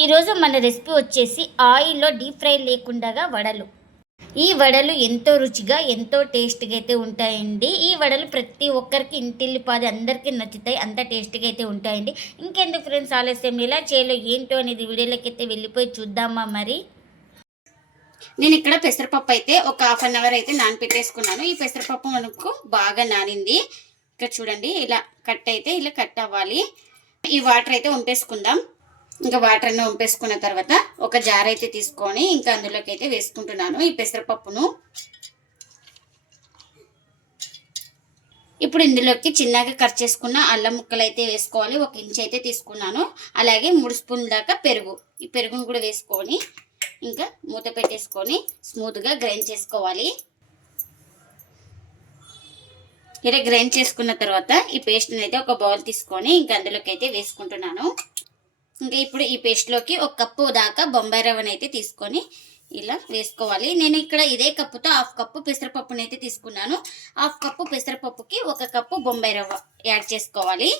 ఈరోజు మన రెసిపీ వచ్చేసి ఆయిల్లో డీప్ ఫ్రై లేకుండా వడలు. ఈ వడలు ఎంతో రుచిగా ఎంతో టేస్ట్గా అయితే ఉంటాయండి. ఈ వడలు ప్రతి ఒక్కరికి ఇంటిల్లిపాది అందరికీ నచ్చుతాయి అంత టేస్ట్గా అయితే ఉంటాయండి. ఇంకెందుకు ఫ్రెండ్స్ ఆలస్యం? ఎలా చేయాలో ఏంటో అనేది వీడియోలోకి అయితే వెళ్ళిపోయి చూద్దామా మరి? నేను ఇక్కడ పెసరపప్పు అయితే ఒక హాఫ్ అన్ అవర్ అయితే నానపెట్టేసుకున్నాను. ఈ పెసరపప్పు మనకు బాగా నానింది. ఇక్కడ చూడండి ఇలా కట్ అయితే ఇలా కట్ అవ్వాలి. ఈ వాటర్ అయితే వంపేసుకుందాం ఇంకా వాటర్ అన్నీ వంపేసుకున్న తర్వాత ఒక జార్ అయితే తీసుకొని ఇంకా అందులోకి అయితే వేసుకుంటున్నాను ఈ పెసరపప్పును. ఇప్పుడు ఇందులోకి చిన్నగా కట్ చేసుకున్న అల్లం ముక్కలు అయితే వేసుకోవాలి. ఒక ఇంచ్ అయితే తీసుకున్నాను. అలాగే మూడు స్పూన్ల దాకా పెరుగు. ఈ పెరుగును కూడా వేసుకొని ఇంకా మూత పెట్టేసుకొని స్మూత్గా గ్రైండ్ చేసుకోవాలి. ఇలా గ్రైండ్ చేసుకున్న తర్వాత ఈ పేస్ట్ని అయితే ఒక బౌల్ తీసుకొని ఇంకా అందులోకి అయితే వేసుకుంటున్నాను. ఇంకా ఇప్పుడు ఈ పేస్ట్లోకి ఒక కప్పు దాకా బొంబాయి రవ్వని అయితే తీసుకొని ఇలా వేసుకోవాలి. నేను ఇక్కడ ఇదే కప్పుతో హాఫ్ కప్పు పెసరపప్పుని అయితే తీసుకున్నాను. హాఫ్ కప్పు పెసరపప్పుకి ఒక కప్పు బొంబాయి రవ్వ యాడ్ చేసుకోవాలి.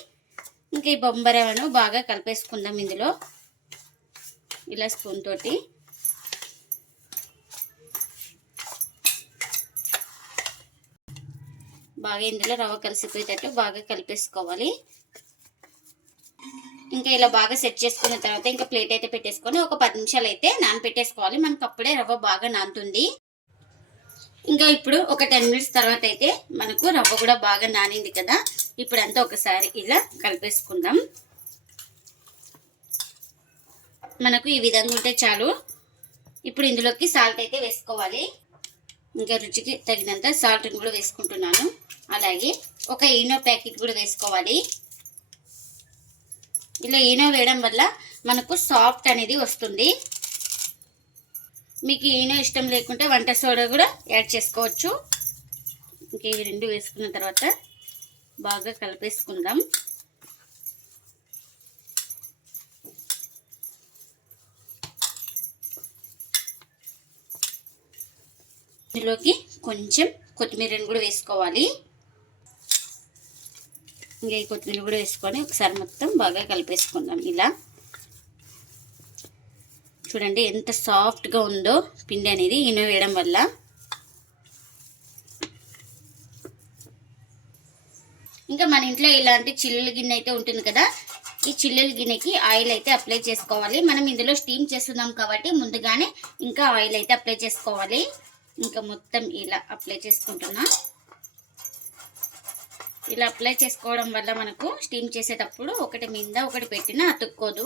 ఇంకా ఈ బొంబాయి రవ్వను బాగా కలిపేసుకుందాం ఇందులో. ఇలా స్పూన్ తోటి. బాగా ఇందులో రవ్వ కలిసిపోయేటట్టు బాగా కలిపేసుకోవాలి. ఇంకా ఇలా బాగా సెట్ చేసుకున్న తర్వాత ఇంకా ప్లేట్ అయితే పెట్టేసుకొని ఒక పది నిమిషాలు అయితే నానపెట్టేసుకోవాలి. మనకు అప్పుడే రవ్వ బాగా నానుతుంది. ఇంకా ఇప్పుడు ఒక టెన్ మినిట్స్ తర్వాత అయితే మనకు రవ్వ కూడా బాగా నానింది కదా. ఇప్పుడు అంతా ఒకసారి ఇలా కలిపేసుకుందాం. మనకు ఈ విధంగా ఉంటే చాలు. ఇప్పుడు ఇందులోకి సాల్ట్ అయితే వేసుకోవాలి. ఇంకా రుచికి తగినంత సాల్ట్ని కూడా వేసుకుంటున్నాను. అలాగే ఒక ఈనో ప్యాకెట్ కూడా వేసుకోవాలి. ఇలా ఈనో వేయడం వల్ల మనకు సాఫ్ట్ అనేది వస్తుంది. మీకు ఈనో ఇష్టం లేకుంటే వంట సోడా కూడా యాడ్ చేసుకోవచ్చు. ఇంక ఇవి రెండు వేసుకున్న తర్వాత బాగా కలిపేసుకుందాం. ఇందులోకి కొంచెం కొత్తిమీరని కూడా వేసుకోవాలి. ఇంకా ఈ కొత్తిమీర కూడా వేసుకొని ఒకసారి మొత్తం బాగా కలిపేసుకుందాం ఇలా. చూడండి ఎంత సాఫ్ట్గా ఉందో పిండి అనేది ఈనో వేయడం వల్ల. ఇంకా మన ఇంట్లో ఇలాంటి చిల్లుల గిన్నె అయితే ఉంటుంది కదా ఈ చిల్లుల గిన్నెకి ఆయిల్ అయితే అప్లై చేసుకోవాలి. మనం ఇందులో స్టీమ్ చేస్తున్నాం కాబట్టి ముందుగానే ఇంకా ఆయిల్ అయితే అప్లై చేసుకోవాలి. ఇంకా మొత్తం ఇలా అప్లై చేసుకుంటున్నాం. ఇలా అప్లై చేసుకోవడం వల్ల మనకు స్టీమ్ చేసేటప్పుడు ఒకటి మీద ఒకటి పెట్టినా అతుక్కోదు.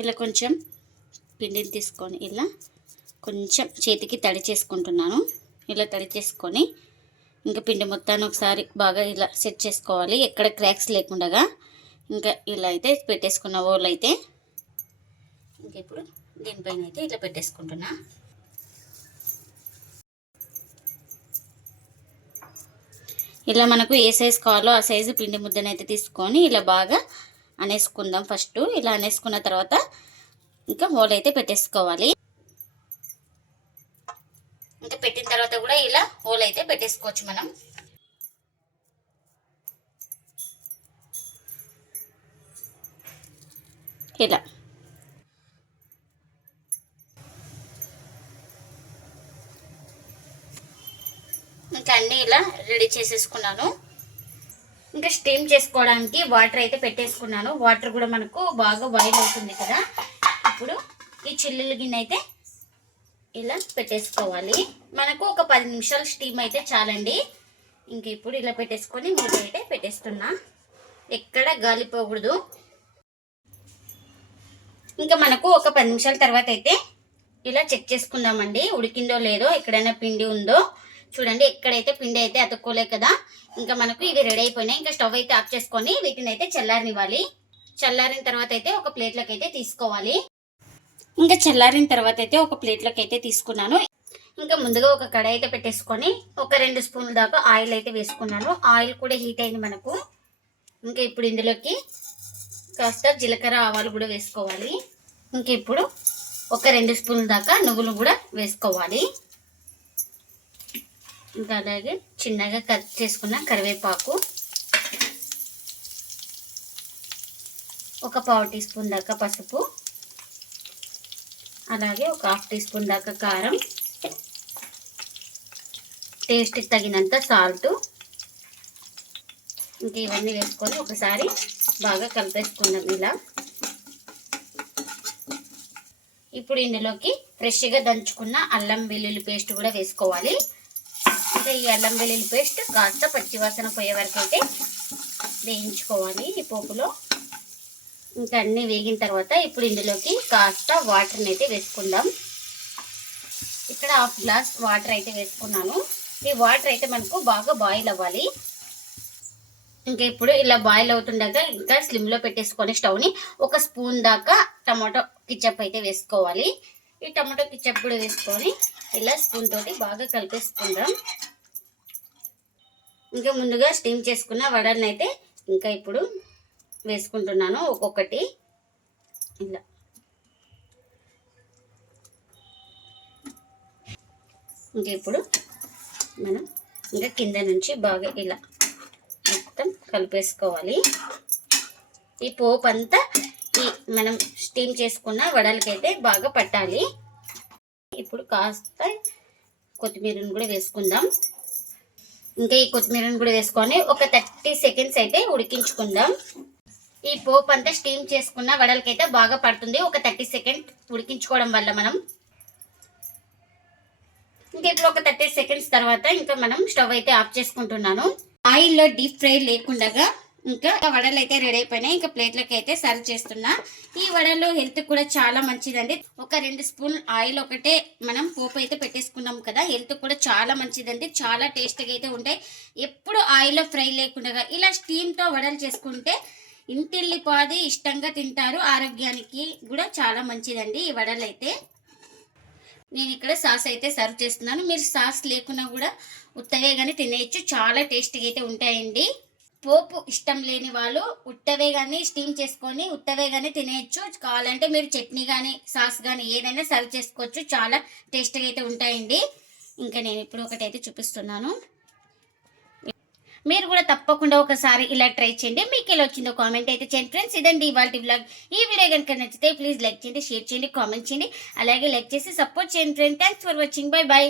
ఇలా కొంచెం పిండిని తీసుకొని ఇలా కొంచెం చేతికి తడి చేసుకుంటున్నాను. ఇలా తడి చేసుకొని ఇంకా పిండి మొత్తాన్ని ఒకసారి బాగా ఇలా సెట్ చేసుకోవాలి. ఎక్కడ క్రాక్స్ లేకుండా ఇంకా ఇలా అయితే పెట్టేసుకున్న ఓళ్ళు అయితే ఇంకా ఇప్పుడు దీనిపైన అయితే ఇలా పెట్టేసుకుంటున్నా. ఇలా మనకు ఏ సైజు కావాలో ఆ సైజు పిండి ముద్దను అయితే తీసుకొని ఇలా బాగా అనేసుకుందాం ఫస్ట్ ఇలా అనేసుకున్న తర్వాత ఇంకా హోల్ అయితే పెట్టేసుకోవాలి. ఇంకా పెట్టిన తర్వాత కూడా ఇలా హోల్ అయితే పెట్టేసుకోవచ్చు మనం. ఇలా. ఇంకా అన్నీ ఇలా రెడీ చేసేసుకున్నాను. ఇంకా స్టీమ్ చేసుకోవడానికి వాటర్ అయితే పెట్టేసుకున్నాను. వాటర్ కూడా మనకు బాగా బాయిల్ అవుతుంది కదా. ఇప్పుడు ఈ చిల్లుల గిన్నె అయితే ఇలా పెట్టేసుకోవాలి. మనకు ఒక పది నిమిషాలు స్టీమ్ అయితే చాలండి. ఇంక ఇప్పుడు ఇలా పెట్టేసుకొని మూత అయితే పెట్టేస్తున్నా. ఎక్కడ గాలిపోకూడదు ఇంకా మనకు ఒక పది నిమిషాల తర్వాత అయితే ఇలా చెక్ చేసుకుందామండి. ఉడికిందో లేదో ఎక్కడైనా పిండి ఉందో. చూడండి ఎక్కడైతే పిండి అయితే అతుక్కోలే కదా ఇంకా మనకు ఇవి రెడీ అయిపోయినాయి. ఇంకా స్టవ్ అయితే ఆఫ్ చేసుకొని వీటిని అయితే చల్లారనివ్వాలి. చల్లారిన తర్వాత అయితే ఒక ప్లేట్లోకి అయితే తీసుకోవాలి. ఇంకా చల్లారిన తర్వాత అయితే ఒక ప్లేట్లోకి అయితే తీసుకున్నాను. ఇంకా ముందుగా ఒక కడాయి అయితే పెట్టేసుకొని ఒక రెండు స్పూన్ల దాకా ఆయిల్ అయితే వేసుకున్నాను. ఆయిల్ కూడా హీట్ అయింది మనకు. ఇంకా ఇప్పుడు ఇందులోకి కాస్త జీలకర్ర ఆవాలు కూడా వేసుకోవాలి. ఇంక ఇప్పుడు ఒక రెండు స్పూన్ల దాకా నువ్వులు కూడా వేసుకోవాలి. ఇంకా అలాగే చిన్నగా కట్ చేసుకున్న కరివేపాకు. ఒక పావు టీ స్పూన్ దాకా పసుపు. అలాగే ఒక హాఫ్ టీ స్పూన్ దాకా కారం. టేస్ట్కి తగినంత సాల్ట్. ఇంకా ఇవన్నీ వేసుకొని ఒకసారి బాగా కలిపేసుకుందాం ఇలా. ఇప్పుడు ఇందులోకి ఫ్రెష్గా దంచుకున్న అల్లం వెల్లుల్లి పేస్ట్ కూడా వేసుకోవాలి. ఇంకా ఈ అల్లం వెల్లుల్లి పేస్ట్ కాస్త పచ్చివాసన పోయే వరకు అయితే వేయించుకోవాలి ఈ పోపులో. ఇంకా అన్నీ వేగిన తర్వాత ఇప్పుడు ఇందులోకి కాస్త వాటర్ని అయితే వేసుకుందాం. ఇక్కడ హాఫ్ గ్లాస్ వాటర్ అయితే వేసుకున్నాను. ఈ వాటర్ అయితే మనకు బాగా బాయిల్ అవ్వాలి. ఇంకా ఇప్పుడు ఇలా బాయిల్ అవుతుండగా ఇంకా స్లిమ్లో పెట్టేసుకొని స్టవ్ని ఒక స్పూన్ దాకా టమాటో కిచప్ అయితే వేసుకోవాలి. ఈ టమాటో కిచప్ కూడా వేసుకొని ఇలా స్పూన్ తోటి బాగా కలిపేసుకుందాం. ఇంకా ముందుగా స్టీమ్ చేసుకున్న వడల్ని అయితే ఇంకా ఇప్పుడు వేసుకుంటున్నాను ఒక్కొక్కటి. ఇలా. ఇంకా ఇప్పుడు మనం ఇంకా కింద నుంచి బాగా ఇలా మొత్తం కలిపేసుకోవాలి. ఈ పోపు అంతా ఈ మనం స్టీమ్ చేసుకున్న వడలకైతే బాగా పట్టాలి. ఇప్పుడు కాస్త కొత్తిమీరను కూడా వేసుకుందాం. ఇంకా ఈ కొత్తిమీరను కూడా వేసుకొని ఒక థర్టీ సెకండ్స్ అయితే ఉడికించుకుందాం. ఈ పోపు అంతా స్టీమ్ చేసుకున్న వడలకైతే బాగా పడుతుంది. ఒక థర్టీ సెకండ్ ఉడికించుకోవడం వల్ల మనం ఇంకా ఇప్పుడు ఒక థర్టీ సెకండ్స్ తర్వాత ఇంకా మనం స్టవ్ అయితే ఆఫ్ చేసుకుంటున్నాను. ఆయిల్లో డీప్ ఫ్రై లేకుండా ఇంకా వడలు అయితే రెడీ అయిపోయినాయి. ఇంకా ప్లేట్లకి అయితే సర్వ్ చేస్తున్నా. ఈ వడలు హెల్త్ కూడా చాలా మంచిదండి. ఒక రెండు స్పూన్ ఆయిల్ ఒకటే మనం పోపు అయితే పెట్టేసుకున్నాం కదా హెల్త్ కూడా చాలా మంచిదండి. చాలా టేస్ట్గా అయితే ఉంటాయి. ఎప్పుడు ఆయిల్లో ఫ్రై లేకుండా ఇలా స్టీమ్తో వడలు చేసుకుంటే ఇంటిల్లిపాది ఇష్టంగా తింటారు. ఆరోగ్యానికి కూడా చాలా మంచిదండి ఈ వడలు అయితే. నేను ఇక్కడ సాస్ అయితే సర్వ్ చేస్తున్నాను. మీరు సాస్ లేకున్నా కూడా ఉత్తవే కానీ తినేయచ్చు. చాలా టేస్టీగా అయితే ఉంటాయండి. పోపు ఇష్టం లేని వాళ్ళు ఉట్టవే కానీ స్టీమ్ చేసుకొని ఉట్టవే కానీ తినేయచ్చు. కావాలంటే మీరు చట్నీ కానీ సాస్ కానీ ఏదైనా సర్వ్ చేసుకోవచ్చు. చాలా టేస్ట్గా అయితే ఉంటాయండి. ఇంకా నేను ఇప్పుడు ఒకటైతే చూపిస్తున్నాను. మీరు కూడా తప్పకుండా ఒకసారి ఇలా ట్రై చేయండి. మీకు ఎలా వచ్చిందో కామెంట్ అయితే చేయండి. ఫ్రెండ్స్ ఇదండి ఇవాళ వ్లాగ్ ఈ వీడియో కనుక నచ్చితే ప్లీజ్ లైక్ చేయండి షేర్ చేయండి కామెంట్ చేయండి. అలాగే లైక్ చేసి సపోర్ట్ చేయండి friends. Thanks for watching bye bye